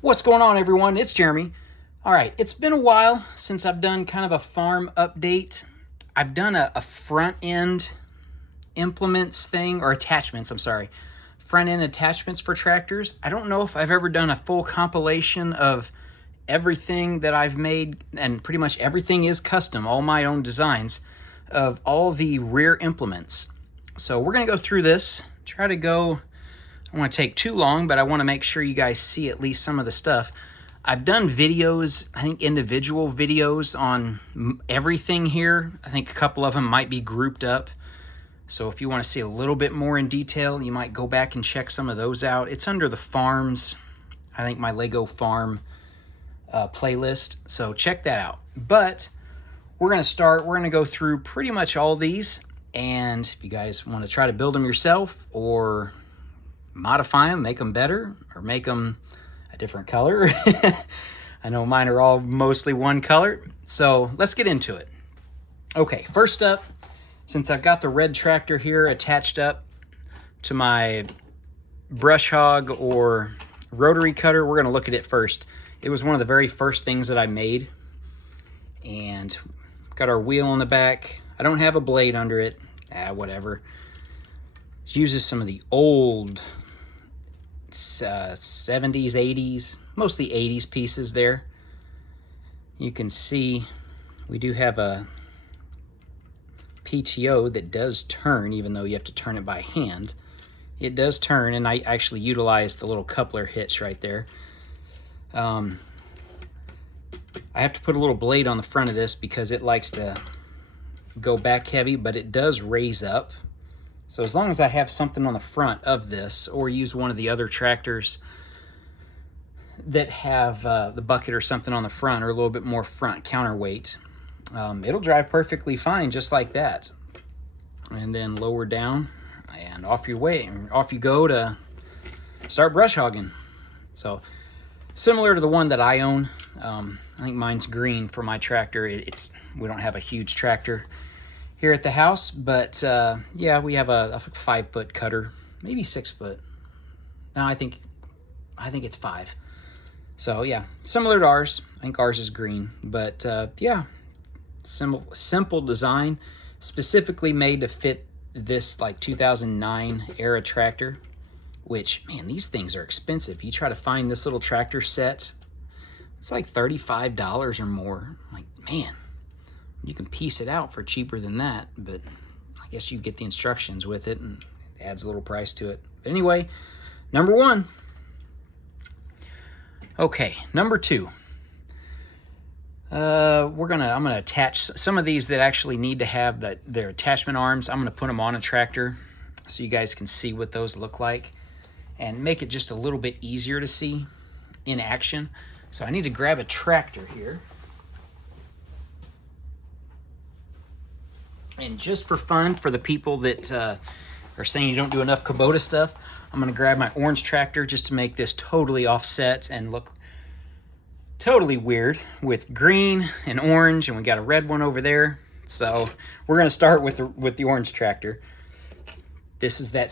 What's going on, everyone? It's Jeremy. All right, it's been a while since I've done kind of a farm update. I've done a front end implements thing, or attachments, I'm sorry. Front end attachments for tractors. I don't know if I've ever done a full compilation of everything that I've made, and pretty much everything is custom, all my own designs, of all the rear implements. So we're going to go through this, try to go. I don't want to take too long, but I want to make sure you guys see at least some of the stuff. I've done videos, I think individual videos on everything here. I think a couple of them might be grouped up. So if you want to see a little bit more in detail, you might go back and check some of those out. It's under the farms, I think my Lego farm playlist. So check that out. But we're going to go through pretty much all these. And if you guys want to try to build them yourself or modify them, make them better, or make them a different color. I know mine are all mostly one color. So let's get into it. Okay, first up, since I've got the red tractor here attached up to my brush hog or rotary cutter, we're going to look at it first. It was one of the very first things that I made. And got our wheel on the back. I don't have a blade under it. Whatever. It uses some of the old 70s, 80s, mostly 80s pieces there. You can see we do have a PTO that does turn, even though you have to turn it by hand. It does turn, and I actually utilize the little coupler hitch right there. I have to put a little blade on the front of this because it likes to go back heavy, but it does raise up. So as long as I have something on the front of this, or use one of the other tractors that have the bucket or something on the front, or a little bit more front counterweight, it'll drive perfectly fine just like that. And then lower down and off you go to start brush hogging. So similar to the one that I own. I think mine's green for my tractor. We don't have a huge tractor here at the house, but yeah, we have a 5-foot cutter, maybe 6 foot. No, I think it's 5. So yeah, similar to ours. I think ours is green, but yeah, simple design, specifically made to fit this like 2009 era tractor. Which, man, these things are expensive. You try to find this little tractor set, it's like $35 or more. Like, man, you can piece it out for cheaper than that, but I guess you get the instructions with it and it adds a little price to it. But anyway, number 1. Okay, number 2. I'm gonna attach some of these that actually need to have their attachment arms. I'm gonna put them on a tractor so you guys can see what those look like and make it just a little bit easier to see in action. So I need to grab a tractor here. And just for fun, for the people that are saying you don't do enough Kubota stuff, I'm going to grab my orange tractor just to make this totally offset and look totally weird with green and orange, and we got a red one over there. So we're going to start with the orange tractor. This is that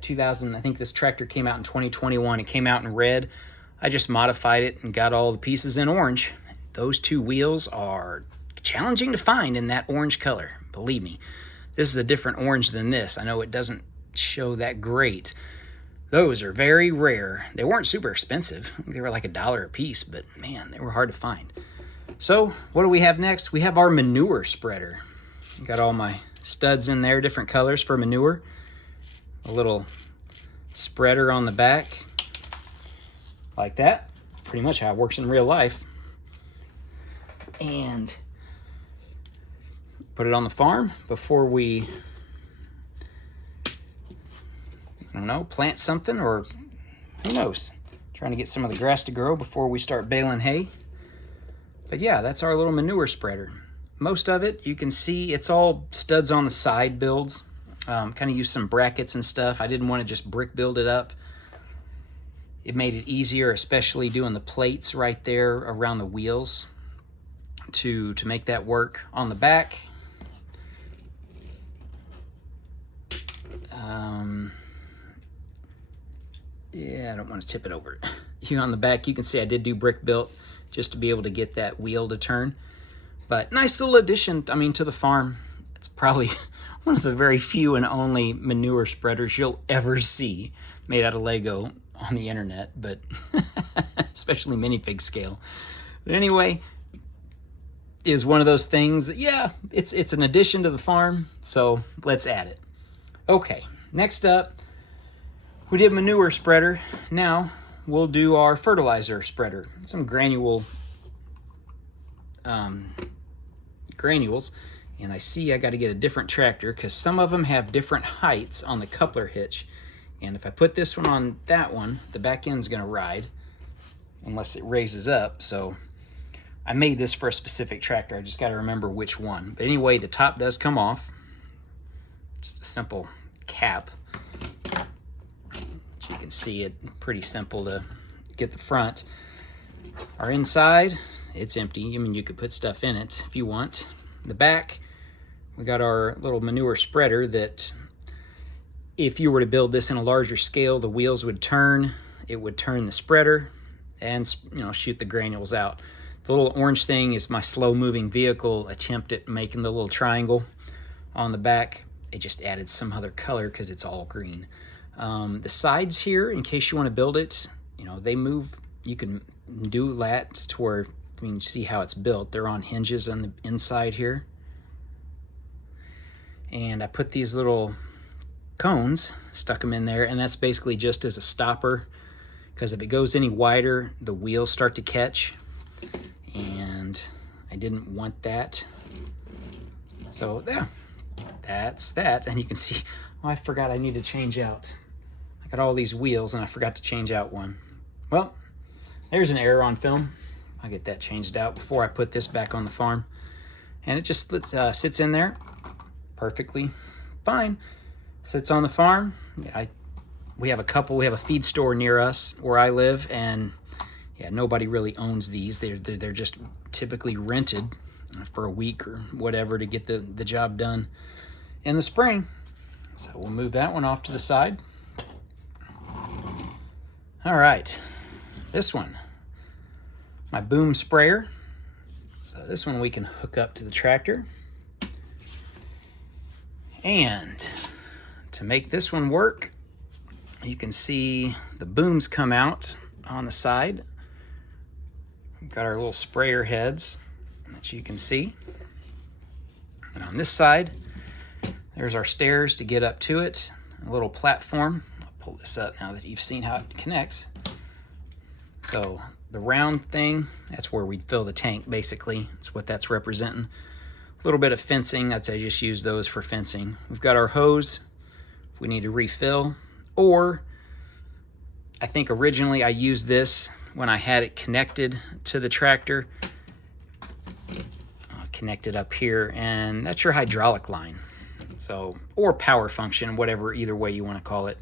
2000, I think this tractor came out in 2021. It came out in red. I just modified it and got all the pieces in orange. Those 2 wheels are challenging to find in that orange color. Believe me, this is a different orange than this. I know it doesn't show that great. Those are very rare. They weren't super expensive. They were like $1 a piece, but man, they were hard to find. So what do we have next? We have our manure spreader. Got all my studs in there, different colors for manure. A little spreader on the back, like that. Pretty much how it works in real life. And put it on the farm before we, I don't know, plant something, or who knows. Trying to get some of the grass to grow before we start baling hay. But yeah, that's our little manure spreader. Most of it, you can see it's all studs on the side builds. Kind of use some brackets and stuff. I didn't want to just brick build it up. It made it easier, especially doing the plates right there around the wheels to make that work. On the back, yeah, Yeah, I don't want to tip it over. Here on the back, you can see I did do brick built just to be able to get that wheel to turn. But nice little addition, I mean, to the farm. It's probably one of the very few and only manure spreaders you'll ever see made out of Lego on the internet, but especially minifig scale. But anyway, is one of those things, yeah, it's an addition to the farm, so let's add it. Okay, next up, we did manure spreader. Now we'll do our fertilizer spreader. Some granules, and I see I got to get a different tractor because some of them have different heights on the coupler hitch. And if I put this one on that one, the back end's going to ride unless it raises up. So I made this for a specific tractor. I just got to remember which one. But anyway, the top does come off. Just a simple cap. As you can see, it pretty simple to get the front. Our inside, it's empty. I mean, you could put stuff in it if you want. The back, we got our little manure spreader that if you were to build this in a larger scale, the wheels would turn. It would turn the spreader and, you know, shoot the granules out. The little orange thing is my slow-moving vehicle attempt at making the little triangle on the back. It just added some other color because it's all green. The sides here, in case you want to build it, you know, they move. You can do that to where, I mean, see how it's built. They're on hinges on the inside here. And I put these little cones, stuck them in there, and that's basically just as a stopper, because if it goes any wider, the wheels start to catch, and I didn't want that. So yeah, that's that. And you can see, oh, I forgot I need to change out. I got all these wheels and I forgot to change out one. Well, there's an error on film. I'll get that changed out before I put this back on the farm. And it just sits in there perfectly fine. Sits on the farm. We have a feed store near us where I live, and yeah, nobody really owns these. They're just typically rented for a week or whatever to get the job done in the spring. So we'll move that one off to the side. All right, this one, my boom sprayer. So this one we can hook up to the tractor. And to make this one work, you can see the booms come out on the side. We've got our little sprayer heads that you can see. And on this side, there's our stairs to get up to it, a little platform. I'll pull this up now that you've seen how it connects. So the round thing, that's where we'd fill the tank, basically. That's what that's representing. A little bit of fencing, I'd say just use those for fencing. We've got our hose if we need to refill, or I think originally I used this when I had it connected to the tractor. Connected up here, and that's your hydraulic line. So, or power function, whatever, either way you want to call it.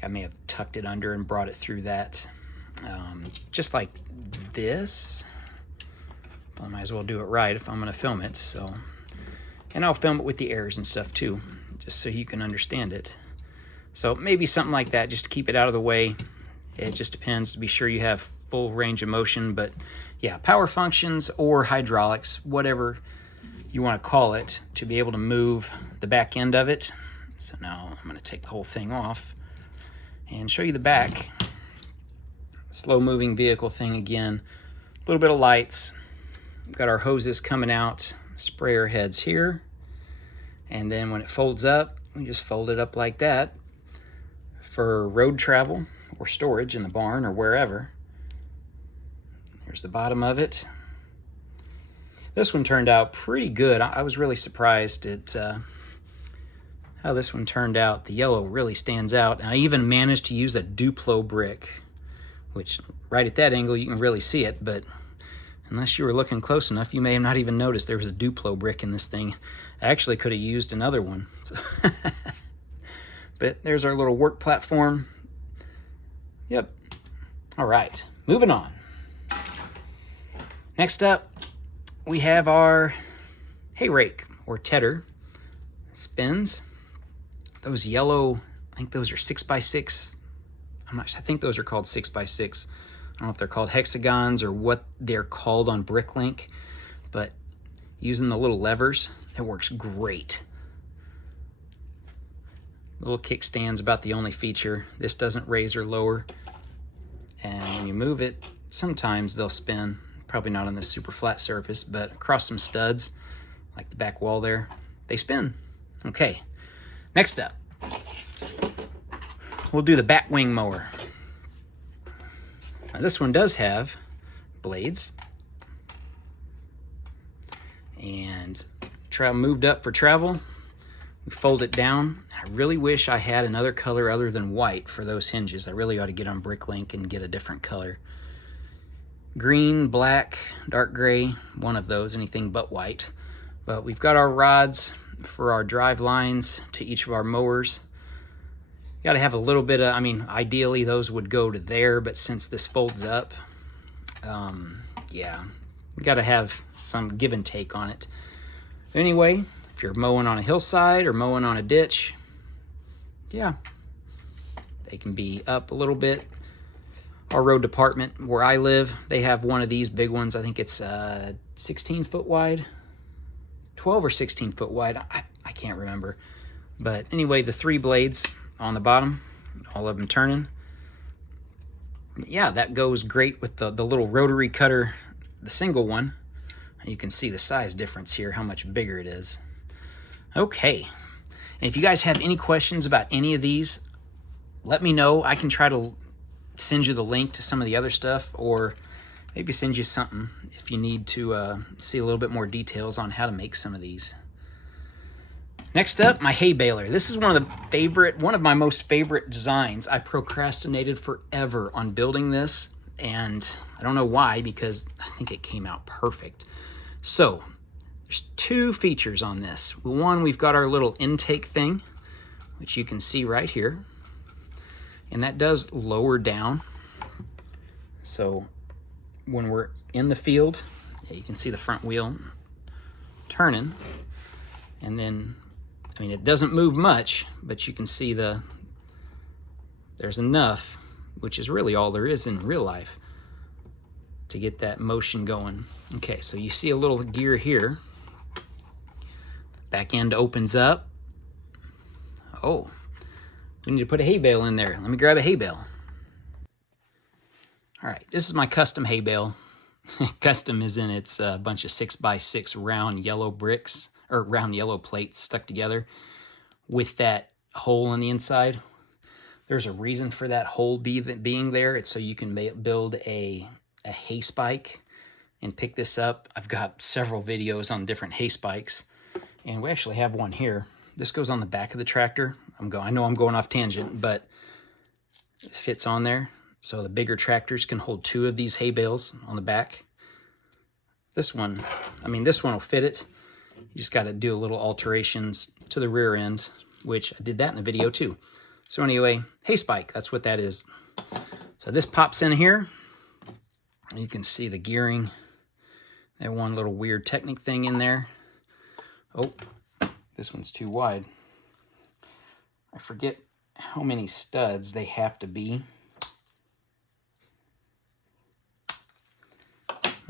I may have tucked it under and brought it through that. Just like this. I might as well do it right if I'm going to film it. So, and I'll film it with the errors and stuff too, just so you can understand it. So maybe something like that, just to keep it out of the way. It just depends to be sure you have full range of motion. But yeah, power functions or hydraulics, whatever you want to call it, to be able to move the back end of it. So now I'm going to take the whole thing off and show you the back. Slow moving vehicle thing again. A little bit of lights. We've got our hoses coming out, sprayer heads here. And then when it folds up, we just fold it up like that for road travel or storage in the barn or wherever. Here's the bottom of it. This one turned out pretty good. I was really surprised at how this one turned out. The yellow really stands out. And I even managed to use a Duplo brick, which right at that angle you can really see it, but unless you were looking close enough, you may have not even noticed there was a Duplo brick in this thing. I actually could have used another one. So but there's our little work platform. Yep. All right, moving on. Next up, we have our hay rake or tedder. It spins. Those yellow, I think those are 6x6 I think those are called 6x6. I don't know if they're called hexagons or what they're called on Bricklink, but using the little levers, it works great. Little kickstand's about the only feature. This doesn't raise or lower. And when you move it, sometimes they'll spin. Probably not on this super flat surface, but across some studs, like the back wall there, they spin. Okay, next up, we'll do the Batwing mower. Now this one does have blades. And moved up for travel. We fold it down. I really wish I had another color other than white for those hinges. I really ought to get on Bricklink and get a different color. Green, black, dark gray, one of those, anything but white. But we've got our rods for our drive lines to each of our mowers. You got to have a little bit of, I mean, ideally those would go to there, but since this folds up, yeah, you got to have some give and take on it. Anyway, if you're mowing on a hillside or mowing on a ditch, yeah, they can be up a little bit. Our road department where I live, they have one of these big ones. I think it's 16 foot wide, 12 or 16 foot wide. I can't remember. But anyway, the 3 blades on the bottom, all of them turning. Yeah, that goes great with the little rotary cutter, the single one. You can see the size difference here, how much bigger it is. Okay, and if you guys have any questions about any of these, let me know. I can try to send you the link to some of the other stuff, or maybe send you something if you need to see a little bit more details on how to make some of these. Next up, my hay baler. This is one of my most favorite designs. I procrastinated forever on building this, and I don't know why, because I think it came out perfect. So there's 2 features on this. One, we've got our little intake thing, which you can see right here, and that does lower down. So when we're in the field, you can see the front wheel turning, and then, I mean, it doesn't move much, but you can see there's enough, which is really all there is in real life, to get that motion going. Okay, so you see a little gear here. Back end opens up. Oh, we need to put a hay bale in there. Let me grab a hay bale. All right, this is my custom hay bale. Custom is in it's a bunch of 6x6 round yellow bricks, or round yellow plates stuck together with that hole on the inside. There's a reason for that hole being there. It's so you can build a hay spike and pick this up. I've got several videos on different hay spikes, and we actually have one here. This goes on the back of the tractor. I know I'm going off tangent, but it fits on there. So the bigger tractors can hold 2 of these hay bales on the back. This one, I mean, this one will fit it. You just got to do a little alterations to the rear end, which I did that in a video too. So anyway, hay spike, that's what that is. So this pops in here. You can see the gearing. That one little weird Technic thing in there. Oh, this one's too wide. I forget how many studs they have to be.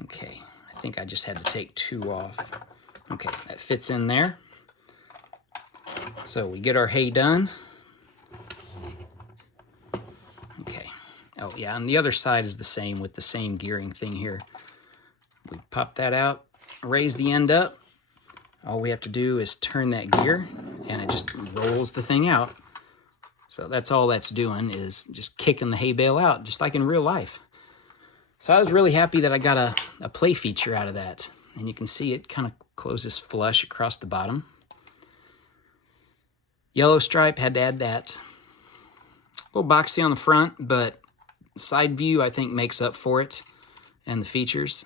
Okay, I think I just had to take 2 off. Okay, that fits in there. So we get our hay done. Okay. Oh yeah, and the other side is the same with the same gearing thing here. We pop that out, raise the end up. All we have to do is turn that gear, and it just rolls the thing out. So that's all that's doing, is just kicking the hay bale out, just like in real life. So I was really happy that I got a play feature out of that. And you can see it kind of closes flush across the bottom. Yellow stripe, had to add that. A little boxy on the front, but side view I think makes up for it. And the features,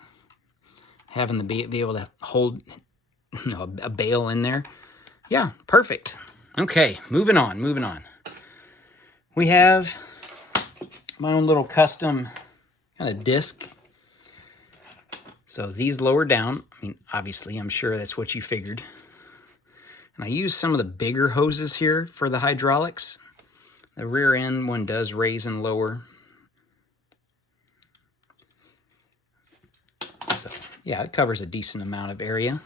having the be able to hold a bale in there. Yeah, perfect. Okay, moving on. We have my own little custom kind of disc. So these lower down. I mean, obviously, I'm sure that's what you figured. And I use some of the bigger hoses here for the hydraulics. The rear end one does raise and lower. So yeah, it covers a decent amount of area,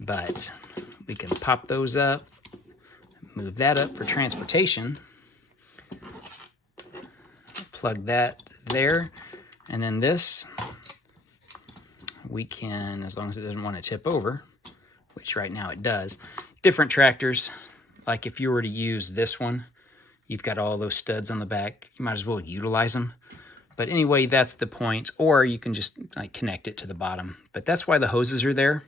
but we can pop those up, move that up for transportation, plug that there, and then this, we can, as long as it doesn't want to tip over, which right now it does. Different tractors, like if you were to use this one, you've got all those studs on the back, you might as well utilize them. But anyway, that's the point. Or you can just like connect it to the bottom. But that's why the hoses are there.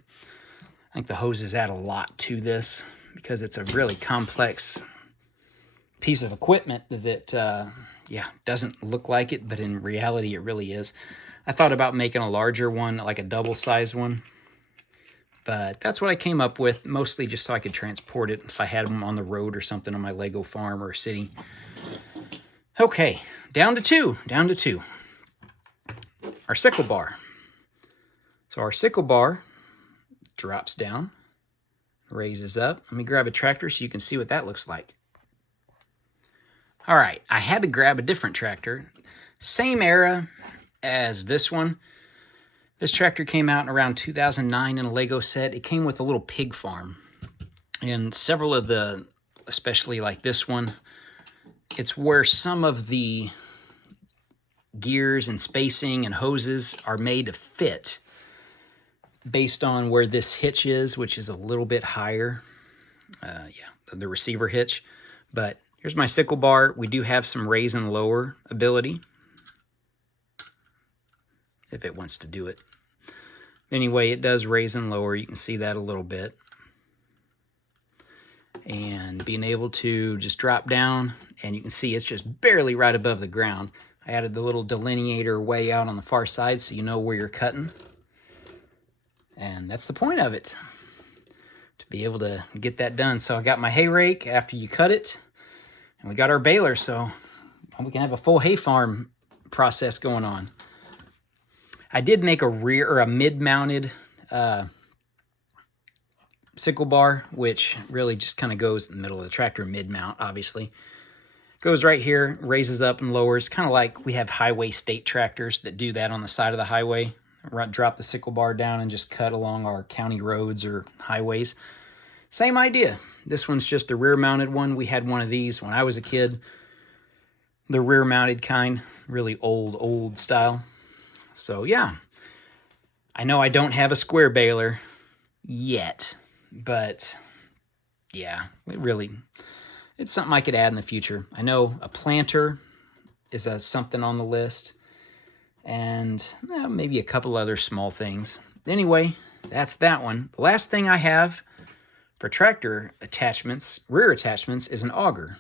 I think the hoses add a lot to this because it's a really complex piece of equipment that, yeah, doesn't look like it, but in reality it really is. I thought about making a larger one, like a double-sized one. But that's what I came up with, mostly just so I could transport it if I had them on the road or something on my Lego farm or city. Okay, down to two. Our sickle bar. So our sickle bar drops down, raises up. Let me grab a tractor so you can see what that looks like. All right, I had to grab a different tractor. Same era as this one. This tractor came out in around 2009 in a Lego set. It came with a little pig farm. And several of the, especially like this one, it's where some of the gears and spacing and hoses are made to fit based on where this hitch is, which is a little bit higher. Yeah, the receiver hitch. But here's my sickle bar. We do have some raise and lower ability if it wants to do it. Anyway, it does raise and lower. You can see that a little bit. And being able to just drop down, and you can see it's just barely right above the ground. I added the little delineator way out on the far side so you know where you're cutting. And that's the point of it, to be able to get that done. So I got my hay rake after you cut it, and we got our baler, so we can have a full hay farm process going on. I did make a rear or a mid-mounted sickle bar, which really just kind of goes in the middle of the tractor, mid-mount, obviously. Goes right here, raises up and lowers, kind of like we have highway state tractors that do that on the side of the highway. Drop the sickle bar down and just cut along our county roads or highways. Same idea. This one's just a rear-mounted one. We had one of these when I was a kid. The rear-mounted kind, really old style. So yeah, I know I don't have a square baler yet, but yeah, it's something I could add in the future. I know a planter is something on the list, and maybe a couple other small things. Anyway, that's that one. The last thing I have for tractor attachments, rear attachments, is an auger.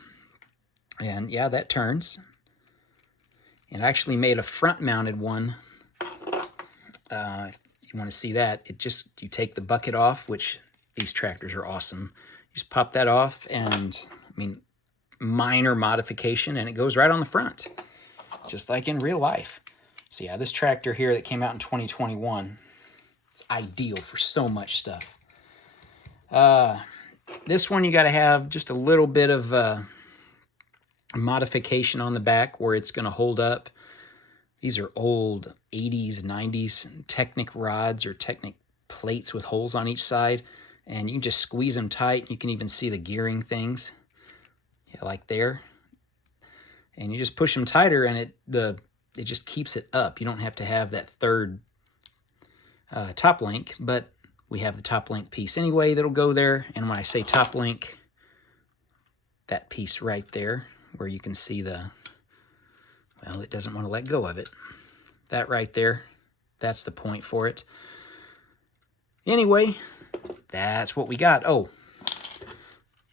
And yeah, that turns. And I actually made a front-mounted one. If you want to see that, you take the bucket off, which these tractors are awesome. You just pop that off, and I mean, minor modification, and it goes right on the front, just like in real life. So yeah, this tractor here that came out in 2021, it's ideal for so much stuff. This one you got to have just a little bit of modification on the back where it's going to hold up. These are old 80s, 90s Technic rods or Technic plates with holes on each side, and you can just squeeze them tight. You can even see the gearing things, yeah, like there. And you just push them tighter, and it just keeps it up. You don't have to have that third top link, but we have the top link piece anyway that'll go there. And when I say top link, that piece right there where you can see well, it doesn't want to let go of it. That right there, that's the point for it. Anyway, that's what we got. Oh,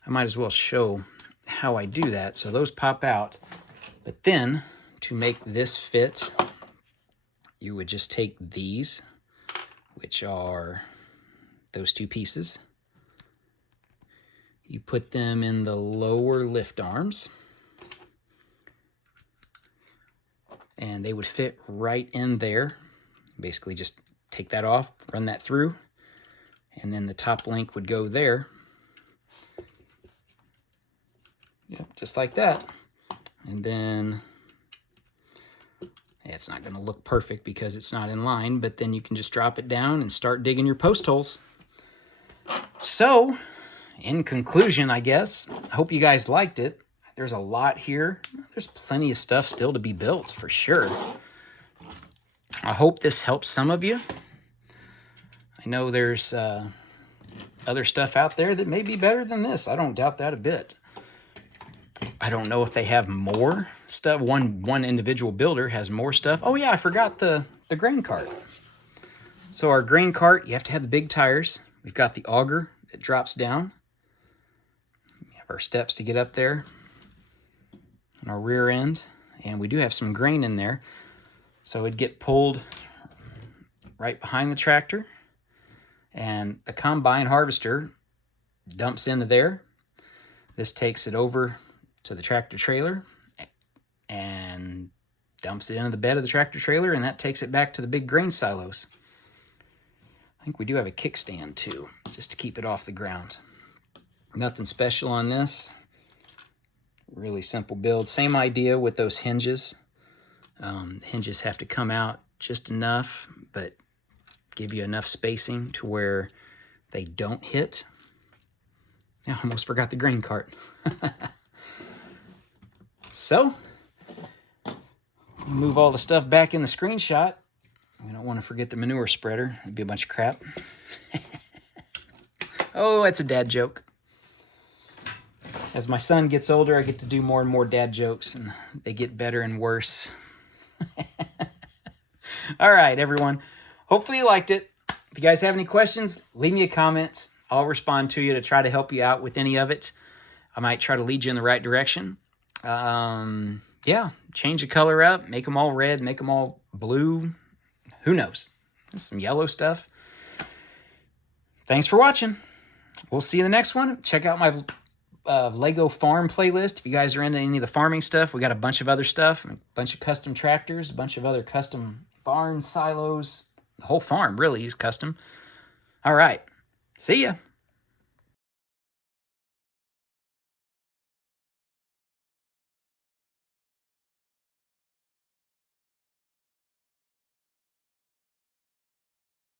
I might as well show how I do that. So those pop out. But then, to make this fit, you would just take these, which are those two pieces. You put them in the lower lift arms, and they would fit right in there. Basically just take that off, run that through, and then the top link would go there. Yep, just like that. And then, yeah, it's not going to look perfect because it's not in line, but then you can just drop it down and start digging your post holes. So, in conclusion, I guess, I hope you guys liked it. There's a lot here. There's plenty of stuff still to be built, for sure. I hope this helps some of you. I know there's other stuff out there that may be better than this. I don't doubt that a bit. I don't know if they have more stuff. One individual builder has more stuff. Oh yeah, I forgot the grain cart. So our grain cart, you have to have the big tires. We've got the auger that drops down. We have our steps to get up there on our rear end. And we do have some grain in there. So it'd get pulled right behind the tractor. And the combine harvester dumps into there. This takes it over to the tractor trailer and dumps it into the bed of the tractor trailer, and that takes it back to the big grain silos. I think we do have a kickstand too, just to keep it off the ground. Nothing special on this. Really simple build. Same idea with those hinges. The hinges have to come out just enough, but give you enough spacing to where they don't hit. I almost forgot the grain cart. So, move all the stuff back in the screenshot. We don't want to forget the manure spreader. It'd be a bunch of crap. Oh, that's a dad joke. As my son gets older, I get to do more and more dad jokes, and they get better and worse. All right, everyone. Hopefully you liked it. If you guys have any questions, leave me a comment. I'll respond to you to try to help you out with any of it. I might try to lead you in the right direction. Yeah, change the color up, make them all red, make them all blue. Who knows? There's some yellow stuff. Thanks for watching. We'll see you in the next one. Check out my Lego farm playlist. If you guys are into any of the farming stuff, we got a bunch of other stuff, a bunch of custom tractors, a bunch of other custom barns, silos. The whole farm really is custom. All right. See ya.